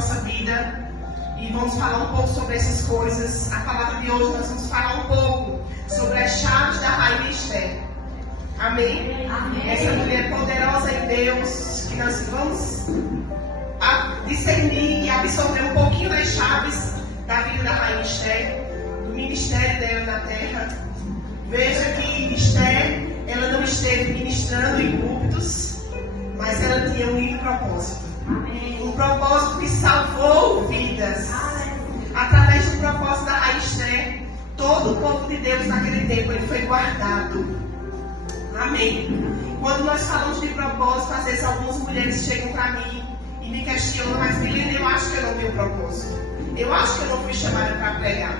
nossa vida e vamos falar um pouco sobre essas coisas. A palavra de hoje nós vamos falar um pouco sobre as chaves da rainha Esther. Amém? Amém. Essa mulher poderosa em Deus, que nós vamos discernir e absorver um pouquinho das chaves da vida da rainha Esther, do ministério dela na terra. Veja que Esther, ela não esteve ministrando em púlpitos, mas ela tinha um único propósito. Amém. Um propósito que salvou vidas. Amém. Através do propósito da rainha Esther, todo o povo de Deus naquele tempo ele foi guardado. Amém. Quando nós falamos de propósito, às vezes algumas mulheres chegam para mim e me questionam, mas Milena, eu acho que eu não tenho propósito. Eu acho que eu não fui chamada para pregar.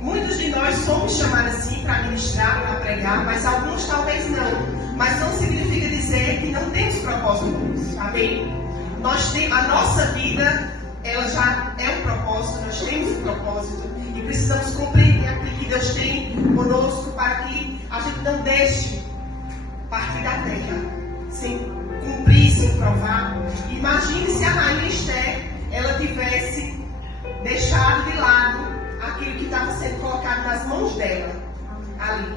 Muitos de nós somos chamados sim para ministrar, para pregar, mas alguns talvez não. Mas não significa dizer que não temos propósito. Amém? A nossa vida, ela já é um propósito, nós temos um propósito e precisamos compreender aquilo que Deus tem conosco para que a gente não deixe partir da terra sem cumprir, sem provar. Imagine se a rainha Esther, ela tivesse deixado de lado aquilo que estava sendo colocado nas mãos dela, ali,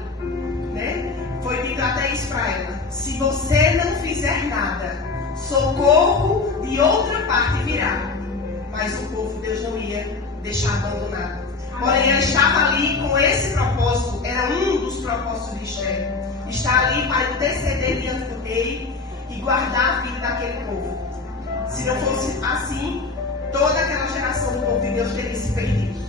né? Foi dito até isso para ela: se você não fizer nada, socorro de outra parte virá. Mas o povo de Deus não ia deixar abandonado. Porém, ela estava ali com esse propósito, era um dos propósitos de Esther. Está ali para interceder diante do rei e guardar a vida daquele povo. Se não fosse assim, toda aquela geração do povo de Deus teria se perdido.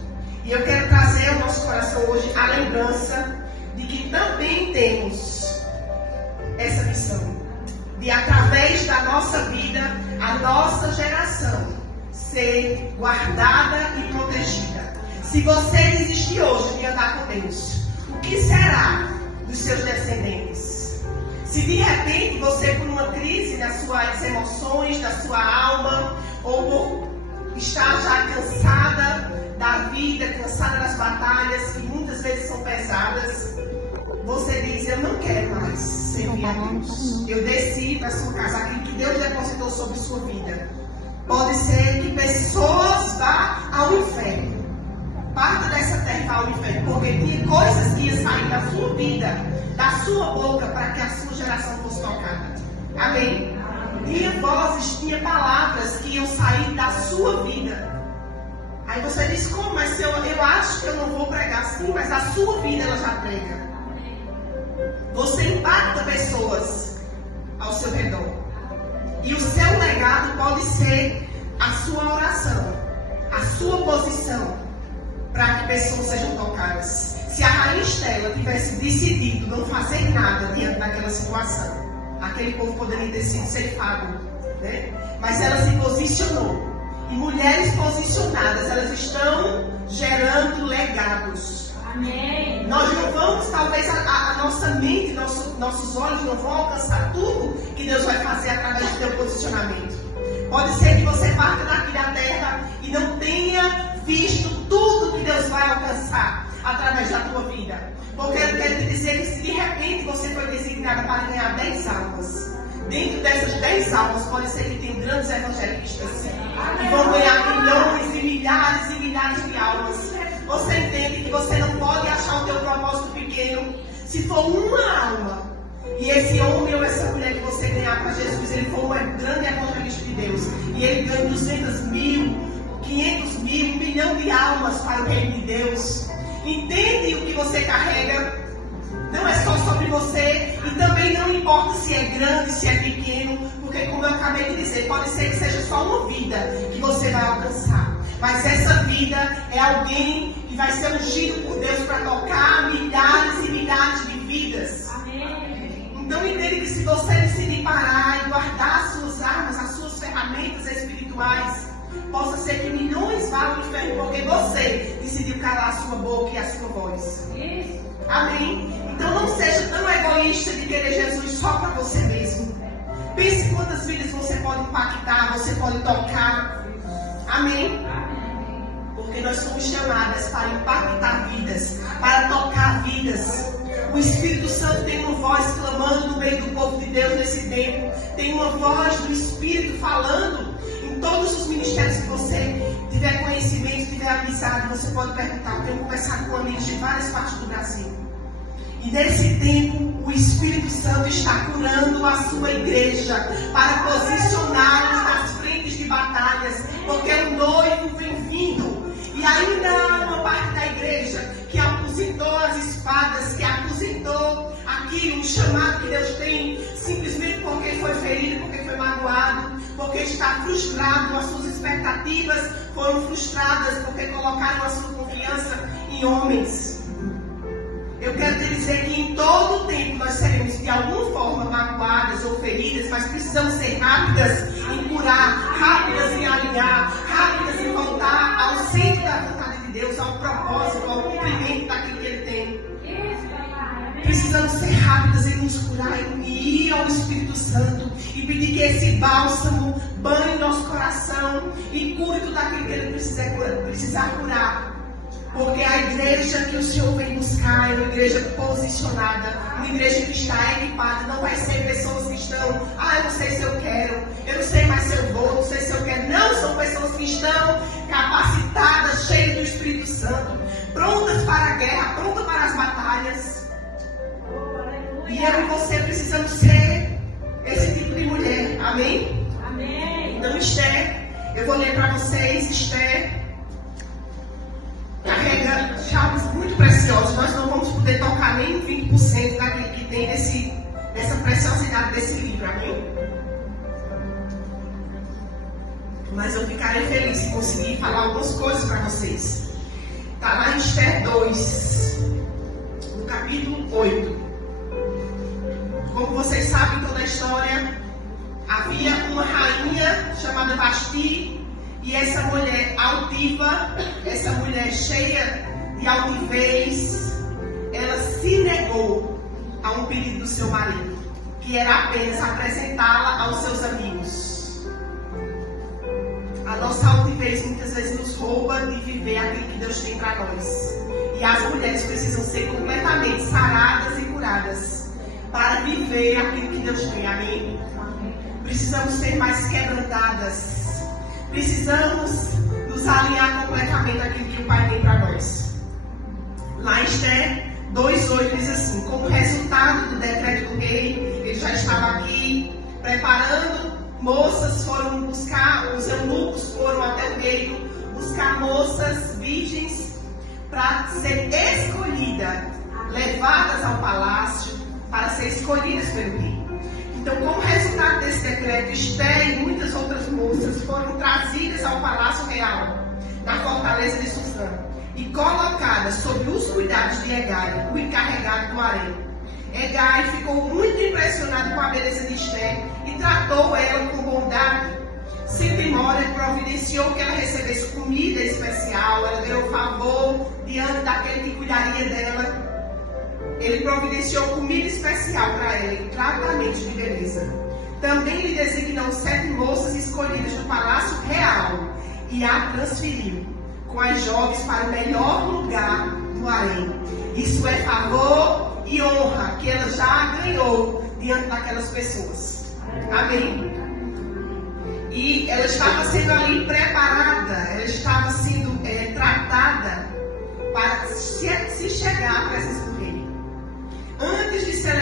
E eu quero trazer ao nosso coração hoje a lembrança de que também temos essa missão. De através da nossa vida, a nossa geração ser guardada e protegida. Se você desistir hoje de andar com Deus, o que será dos seus descendentes? Se de repente você, por uma crise nas suas emoções, na sua alma, ou por estar já cansada da vida, cansada das batalhas, que muitas vezes são pesadas, você diz: eu não quero mais servir a Deus. Eu decido na sua casa aquilo que Deus depositou sobre sua vida. Pode ser que pessoas vá ao inferno. Parte dessa terra e vá ao inferno, porque tinha coisas que iam sair da sua vida, da sua boca, para que a sua geração fosse tocada. Amém? Tinha vozes, tinha palavras que iam sair da sua vida. Aí você diz: como? Mas eu acho que eu não vou pregar. Sim, mas a sua vida ela já prega. Você impacta pessoas ao seu redor. E o seu legado pode ser a sua oração, a sua posição, para que pessoas sejam tocadas. Se a rainha Esther tivesse decidido não fazer nada diante daquela situação, aquele povo poderia ter sido ceifado, né? Mas ela se posicionou. E mulheres posicionadas, elas estão gerando legados. Amém. Nós não vamos, talvez a nossa mente, nossos olhos não vão alcançar tudo que Deus vai fazer através do teu posicionamento. Pode ser que você parta daqui da terra e não tenha visto tudo que Deus vai alcançar através da tua vida. Porque eu quero te dizer que se de repente você foi designada para ganhar 10 almas, dentro dessas 10 almas pode ser que tenham grandes evangelistas que vão ganhar milhões e milhares de almas. Você entende que você não pode achar o teu propósito pequeno. Se for uma alma, e esse homem ou essa mulher que você ganhar para Jesus, ele for um grande evangelista de Deus, e ele ganha 200 mil, 500 mil, 1 milhão de almas para o reino de Deus. Entende o que você carrega? Não é só sobre você, e também não importa se é grande, se é pequeno, porque como eu acabei de dizer, pode ser que seja só uma vida que você vai alcançar. Mas essa vida é alguém que vai ser ungido por Deus para tocar milhares e milhares de vidas. Amém. Então entende que se você decidir parar e guardar as suas armas, as suas ferramentas espirituais, possa ser que milhões vá ao inferno porque você decidiu calar a sua boca e a sua voz. Amém? Então não seja tão egoísta de querer Jesus só para você mesmo. Pense quantas vidas você pode impactar, você pode tocar. Amém? Porque nós somos chamadas para impactar vidas, para tocar vidas. O Espírito Santo tem uma voz clamando no meio do povo de Deus nesse tempo. Tem uma voz do Espírito falando. todos os ministérios que você tiver conhecimento, tiver amizade, você pode perguntar. Eu tenho conversado com amigos de várias partes do Brasil. E nesse tempo, o Espírito Santo está curando a sua igreja para posicioná-los nas frentes de batalhas, porque o noivo vem vindo. E ainda há uma parte da igreja que aposentou as espadas, que aposentou aquilo, o chamado que Deus tem, simplesmente porque foi ferido, porque foi magoado, porque está frustrado, as suas expectativas foram frustradas, porque colocaram a sua confiança em homens. Eu quero te dizer que em todo o tempo nós seremos de alguma forma magoadas ou feridas, mas precisamos ser rápidas em curar, rápidas em alinhar, rápidas em voltar ao centro da vontade de Deus, ao propósito, ao cumprimento daquilo que Ele tem. Precisamos ser rápidas em nos curar e ir ao Espírito Santo e pedir que esse bálsamo banhe nosso coração e cure tudo aquilo que Ele precisar curar. Porque a igreja que o Senhor vem buscar é uma igreja posicionada, uma igreja que está equipada. Não vai ser pessoas que estão, eu não sei se eu quero, eu não sei mais se eu vou, não sei se eu quero. Não, são pessoas que estão capacitadas, cheias do Espírito Santo, prontas para a guerra, prontas para as batalhas. E eu e você precisamos ser esse tipo de mulher. Amém? Amém. Então, Esther, eu vou ler para vocês. Esther carrega chaves muito preciosas. Nós não vamos poder tocar nem 20% daquilo que tem dessa preciosidade desse livro. Amém? Mas eu ficarei feliz se conseguir falar algumas coisas para vocês. Está lá em Esther 2, no capítulo 8. Como vocês sabem, toda a história, havia uma rainha chamada Vasti, e essa mulher altiva, essa mulher cheia de altivez, ela se negou a um pedido do seu marido, que era apenas apresentá-la aos seus amigos. A nossa altivez muitas vezes nos rouba de viver aquilo que Deus tem para nós. E as mulheres precisam ser completamente saradas e curadas para viver aquilo que Deus tem. Amém? Precisamos ser mais quebrantadas. Precisamos nos alinhar completamente àquilo que o Pai tem para nós. Lá em Esther 2:8 diz assim: como resultado do decreto do rei, ele já estava aqui preparando, moças foram buscar, os eunucos foram até o reino buscar moças virgens para ser escolhidas, levadas ao palácio para ser escolhidas pelo rei. Então, como resultado desse decreto, Esther e muitas outras moças foram trazidas ao palácio real, na fortaleza de Susã, e colocadas sob os cuidados de Hegai, o encarregado do harém. Hegai ficou muito impressionado com a beleza de Esther e tratou ela com bondade. Sem demora, ele providenciou que ela recebesse comida especial, ela ganhou favor diante daquele que cuidaria dela. Ele providenciou comida especial para ela e tratamento de beleza. Também lhe designou 7 moças escolhidas do palácio real e a transferiu com as jovens para o melhor lugar do harém. Isso é favor e honra que ela já ganhou diante daquelas pessoas. Amém? E ela estava sendo ali preparada, ela estava sendo tratada para se chegar à presença do rei. Antes de ser